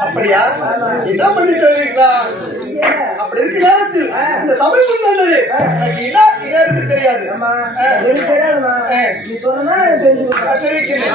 அப்படியா? என்ன பண்ணிட்டு இருக்கீங்களா? அப்படி இருக்கு நேரத்தில் இந்த தமிழ் முன்னது எனக்கு இதா இடம் தெரியாது. ஆ. ஆ. தெரிவிக்கிறேன்.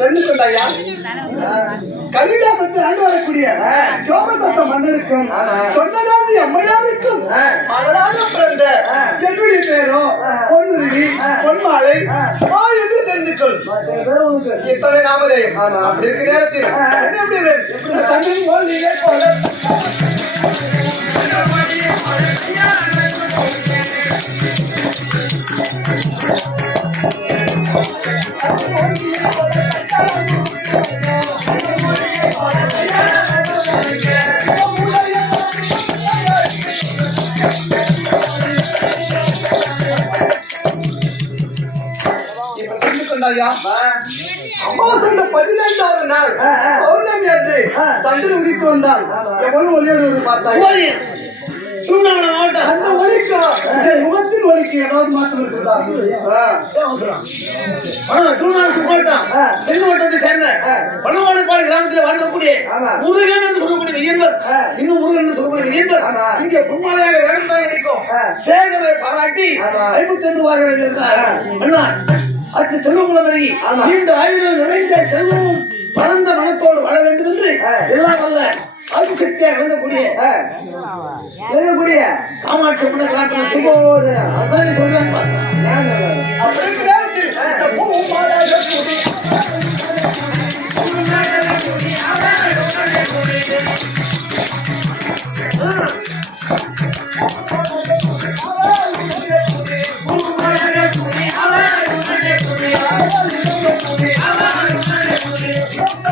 தெரிந்து கொண்டாயா கலிதாசத்தில் ஆண்டு வரக்கூடிய சோமதத்த மன்னருக்கும் சொன்னதாந்தி அம்மையாருக்கும் மகனாக பிறந்த என்னுடைய பேரும் பொன்னுருவி பொன்மாலை மா என்று தெரிந்து கொள் இத்தனை நாமதேயம். அப்படி இருக்க நேரத்தில் என்ன எப்படி தண்ணி போல் நீரே போல பதினைந்தாவது நாள். பௌர்ணமி அன்று சந்திரன் உதித்து வந்தால் எவ்வளவு ஒளியோடு பார்த்தாய்? அந்த ஒளிக்கு என் முகத்தின் ஒளிக்கு ஏதாவது மாற்றம் இருக்குதா? ஆ. திருநாள் போட்டான் செல்வட்டத்தை சேர்ந்த பணவாளைப்பாடு கிராமத்தில் வாழக்கூடிய முருகன் என்று சொல்லக்கூடிய வியன்பர் இன்னும் முருகன் என்று சொல்லக்கூடிய வியன்பர் இங்கே பொன்மாலையாக வேண்டாம் கிடைக்கும் சேகரை பாராட்டி ஐம்பத்தி ரெண்டு எழுதியிருந்தார் அண்ணா அச்சு செல்வங்குளமதி நீண்ட ஆயுதம் நிறைந்த செல்வமும் பரந்த வாழ வேண்டும் என்று எல்லாம் அல்ல ஆதிசக்தியாக விளங்கக்கூடிய இருக்கக்கூடிய காமாட்சி அம்மனை காட்டுற சிவோடு அதான் நீ சொல்றான்னு பார்த்தேன். அப்படி நேரத்தில் இந்த